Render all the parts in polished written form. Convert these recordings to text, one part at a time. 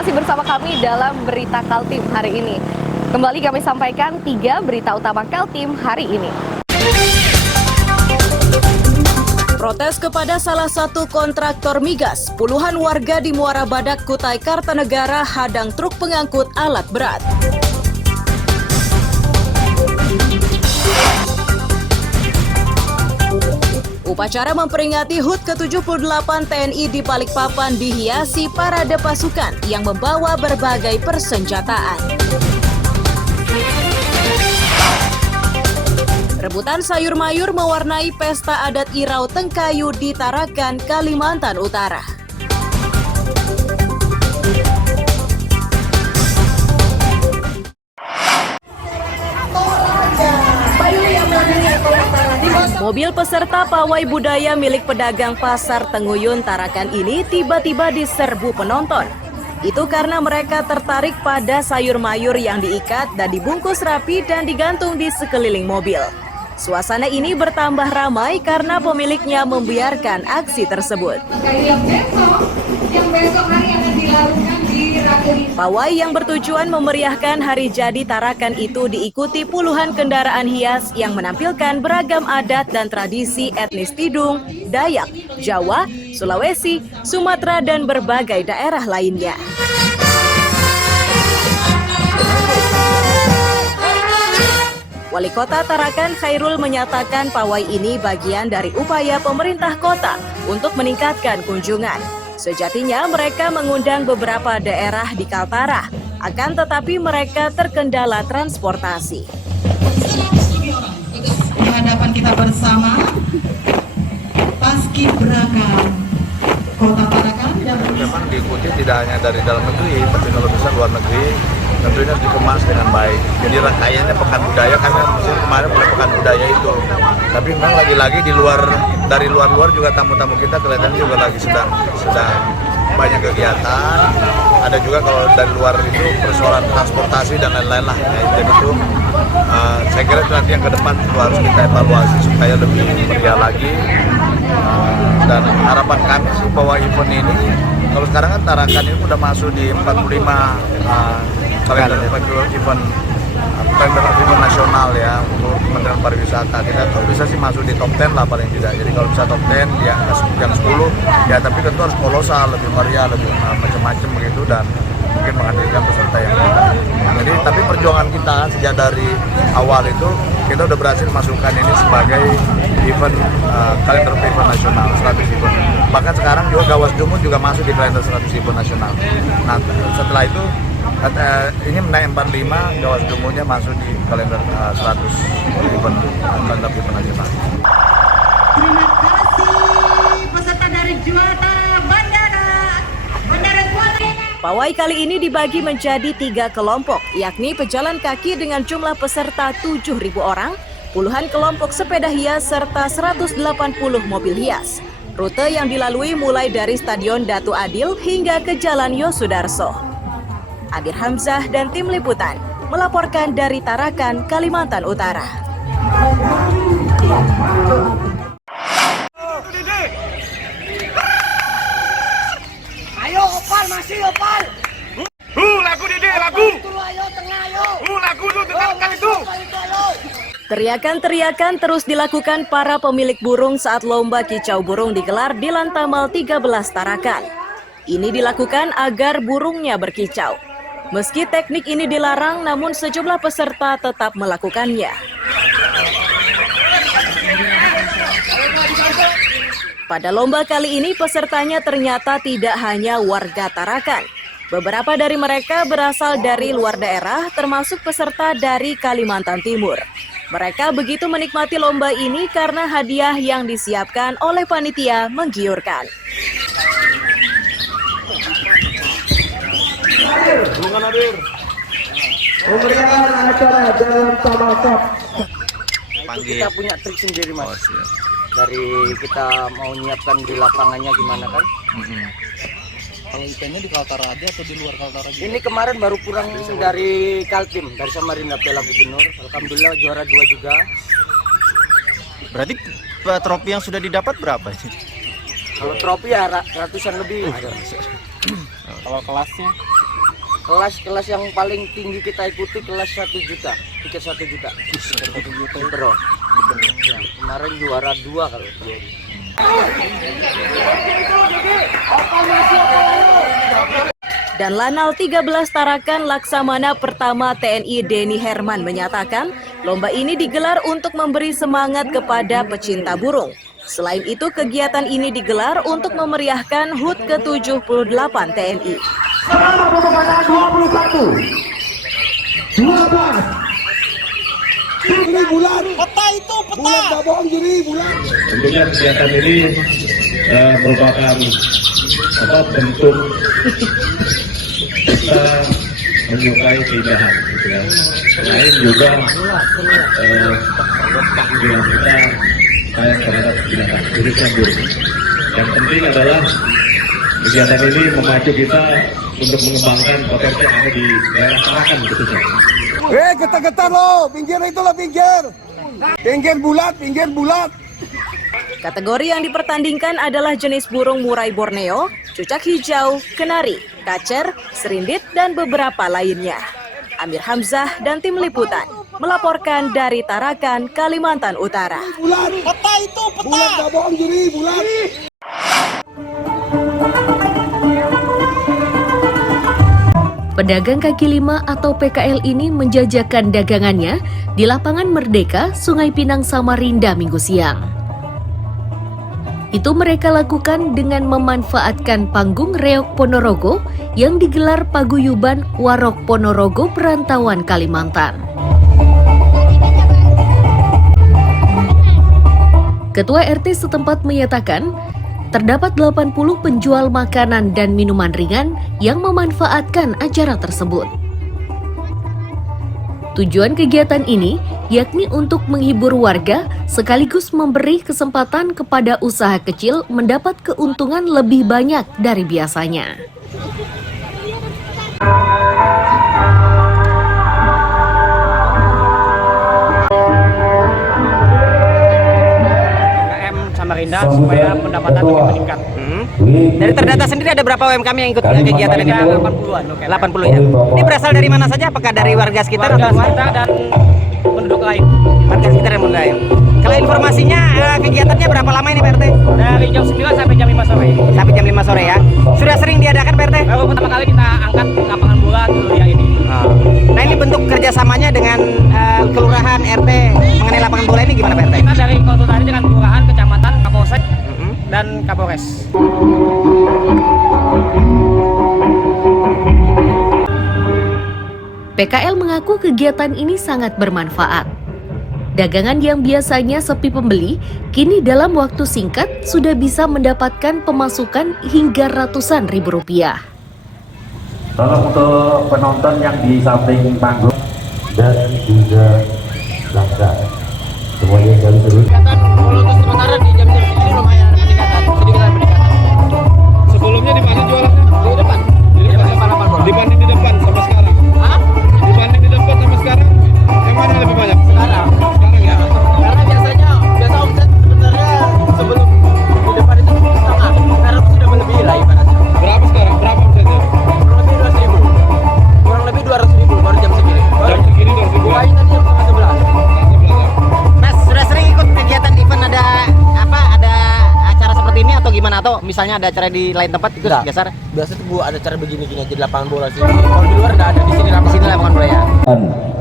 masih bersama kami dalam Berita Kaltim hari ini. Kembali kami sampaikan 3 berita utama Kaltim hari ini. Protes kepada salah satu kontraktor migas, puluhan warga di Muara Badak, Kutai Kartanegara hadang truk pengangkut alat berat. Upacara memperingati HUT ke-78 TNI di Balikpapan dihiasi parade pasukan yang membawa berbagai persenjataan. Rebutan sayur mayur mewarnai pesta adat Irau Tengkayu di Tarakan, Kalimantan Utara. Mobil peserta pawai budaya milik pedagang pasar Tenguyun Tarakan ini tiba-tiba diserbu penonton. Itu karena mereka tertarik pada sayur mayur yang diikat dan dibungkus rapi dan digantung di sekeliling mobil. Suasana ini bertambah ramai karena pemiliknya membiarkan aksi tersebut. Yang besok hari akan dilakukan di Rakuni. Pawai yang bertujuan memeriahkan hari jadi Tarakan itu diikuti puluhan kendaraan hias yang menampilkan beragam adat dan tradisi etnis Tidung, Dayak, Jawa, Sulawesi, Sumatera, dan berbagai daerah lainnya. Wali Kota Tarakan Khairul menyatakan pawai ini bagian dari upaya pemerintah kota untuk meningkatkan kunjungan. Sejatinya mereka mengundang beberapa daerah di Kaltara, akan tetapi mereka terkendala transportasi. Di hadapan kita bersama, Paskibraka Kota Tarakan. Memang diikuti tidak hanya dari dalam negeri, tapi kalau bisa luar negeri, tentunya dikemas dengan baik. Jadi rangkaiannya pekan budaya, karena kemarin mulai pekan budaya itu. Tapi memang lagi-lagi dari luar juga tamu-tamu kita kelihatan juga lagi sedang banyak kegiatan. Ada juga kalau dari luar itu persoalan transportasi dan lain-lain lah. Ya, jadi itu saya kira itu nanti yang ke depan itu harus kita evaluasi supaya lebih meriah lagi. Dan harapan kami sih bahwa event ini, kalau sekarang kan Tarakan ini udah masuk di 45 kalender event nasional ya untuk Kementerian Pariwisata. Kita kalau bisa sih masuk di top 10 lah paling tidak. Jadi kalau bisa top 10 di angka yang 10 ya, tapi tentu harus kolosal, lebih meriah, lebih macam-macam begitu, dan mungkin menghadirkan peserta yang jadi, tapi perjuangan kita sejak dari awal itu kita udah berhasil masukkan ini sebagai event kalender event nasional 100 event. Bahkan sekarang juga Gawas Dumut juga masuk di kalender 100 event nasional. Nah, setelah itu ini menaik 45, Gawas Dumutnya masuk di kalender 100 event kalender event nasional. Terima kasih peserta dari Juara Bandara Kuala. Pawai kali ini dibagi menjadi 3 kelompok, yakni pejalan kaki dengan jumlah peserta 7.000 orang, puluhan kelompok sepeda hias, serta 180 mobil hias. Rute yang dilalui mulai dari Stadion Datu Adil hingga ke Jalan Yosudarso. Adir Hamzah dan tim liputan melaporkan dari Tarakan, Kalimantan Utara. Ayo opal, masih opal. Lagu Dede, lagu. Ayo tengah ayo. Lagu tuh tengah itu. Teriakan-teriakan terus dilakukan para pemilik burung saat lomba kicau burung digelar di Lantamal 13 Tarakan. Ini dilakukan agar burungnya berkicau. Meski teknik ini dilarang, namun sejumlah peserta tetap melakukannya. Pada lomba kali ini pesertanya ternyata tidak hanya warga Tarakan. Beberapa dari mereka berasal dari luar daerah, termasuk peserta dari Kalimantan Timur. Mereka begitu menikmati lomba ini karena hadiah yang disiapkan oleh panitia menggiurkan. Pemberian acara dalam Samasop. Kita punya trik sendiri, Mas. Dari kita mau nyiapkan di lapangannya gimana kan? Kalau eventnya di Kaltara aja atau di luar Kaltara juga? Ini kemarin baru pulang dari Kaltim, dari Samarinda Piala Gubernur. Alhamdulillah juara 2 juga. Berarti trofi yang sudah didapat berapa sih? Kalau trofi ya ratusan lebih. Kalau kelasnya? Kelas yang paling tinggi kita ikuti kelas 1 juta, tiket 1 juta. Bro. Ya, kemarin juara 2 kalau. Dan Lanal 13 Tarakan Laksamana Pertama TNI Denny Herman menyatakan, lomba ini digelar untuk memberi semangat kepada pecinta burung. Selain itu, kegiatan ini digelar untuk memeriahkan HUT ke-78 TNI. Selama pemenangan 21, 12. Ini bulan. Peta itu peta. Bulan tak bohong jadi bulan. Tentunya kegiatan ini merupakan bentuk kita menyukai keindahan. Selain juga kegiatan kita sayang terhadap binatang, khususnya burung. Yang penting adalah kegiatan ini memacu kita untuk mengembangkan potensi yang ada di daerah Tarakan khususnya. Getar-getar lo, pinggir itulah pinggir. Pinggir bulat. Kategori yang dipertandingkan adalah jenis burung murai Borneo, cucak hijau, kenari, kacer, serindit, dan beberapa lainnya. Amir Hamzah dan tim liputan melaporkan dari Tarakan, Kalimantan Utara. Bulan. Peta itu peta. Bulan tak bohong jadi bulan. Pedagang kaki lima atau PKL ini menjajakan dagangannya di lapangan Merdeka, Sungai Pinang, Samarinda Minggu siang. Itu mereka lakukan dengan memanfaatkan panggung Reok Ponorogo yang digelar paguyuban Warok Ponorogo Perantauan Kalimantan. Ketua RT setempat menyatakan, terdapat 80 penjual makanan dan minuman ringan yang memanfaatkan acara tersebut. Tujuan kegiatan ini yakni untuk menghibur warga sekaligus memberi kesempatan kepada usaha kecil mendapat keuntungan lebih banyak dari biasanya. Samarinda supaya pendapatan lebih meningkat. Dari terdata sendiri ada berapa UMKM yang ikut kegiatan ini? 80-an. 80 ya. Ini berasal dari mana saja? Apakah dari warga sekitar atau sekitar dan penduduk lain? Warga sekitar dan penduduk lain. Kalau informasinya kegiatannya berapa lama ini Pak RT? Dari jam 9 sampai jam 5 sore. Sampai jam 5 sore ya. Sudah sering diadakan Pak RT? Baru pertama kali kita angkat lapangan bola dulu ya ini. Nah ini bentuk kerjasamanya dengan kelurahan RT mengenai lapangan bola ini gimana Pak RT? Kita dari konsultasi dengan kelurahan, kecamatan, Kapolsek dan Kapolres. PKL mengaku kegiatan ini sangat bermanfaat. Dagangan yang biasanya sepi pembeli, kini dalam waktu singkat sudah bisa mendapatkan pemasukan hingga ratusan ribu rupiah. Tolong untuk penonton yang di samping panggung dan juga langkah semuanya yang seru. Kalau untuk sementara di jam-jam ini lumayan peningkatan, sedikit peningkatan. Sebelumnya di mana jualannya? Di depan. Dibanding di depan sama sekarang. Dibanding di depan sama sekarang, yang mana lebih banyak? Sekarang ya. Karena biasa omset sebenarnya sebelum di depan itu setengah. Sekarang sudah melebihi lah ibaratnya. Berapa sekarang? Berapa omsetnya? Kurang lebih 200.000 baru jam segini. Jam segini 200.000. Bukain tadi jam 11. Mas, sudah sering ikut kegiatan event ada acara seperti ini atau gimana, atau misalnya ada acara di lain tempat itu biasa? Biasa tuh ada acara begini-gini aja di lapangan bola sih. Kalau di luar nggak ada, di sini lapangan bola ya.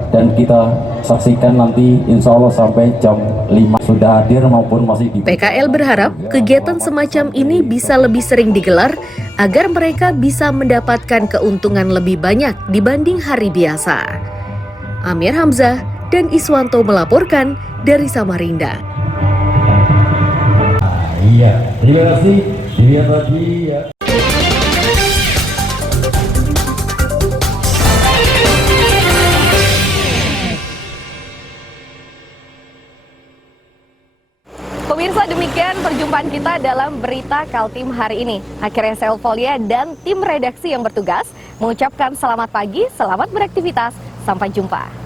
Dan kita saksikan nanti insya Allah sampai jam 5 sudah hadir maupun masih di PKL berharap kegiatan semacam ini bisa lebih sering digelar agar mereka bisa mendapatkan keuntungan lebih banyak dibanding hari biasa. Amir Hamzah dan Iswanto melaporkan dari Samarinda. Iya, terima kasih. Dilihat lagi ya. Pemirsa, demikian perjumpaan kita dalam berita Kaltim hari ini. Akhirnya saya Ulfolia dan tim redaksi yang bertugas mengucapkan selamat pagi, selamat beraktivitas, sampai jumpa.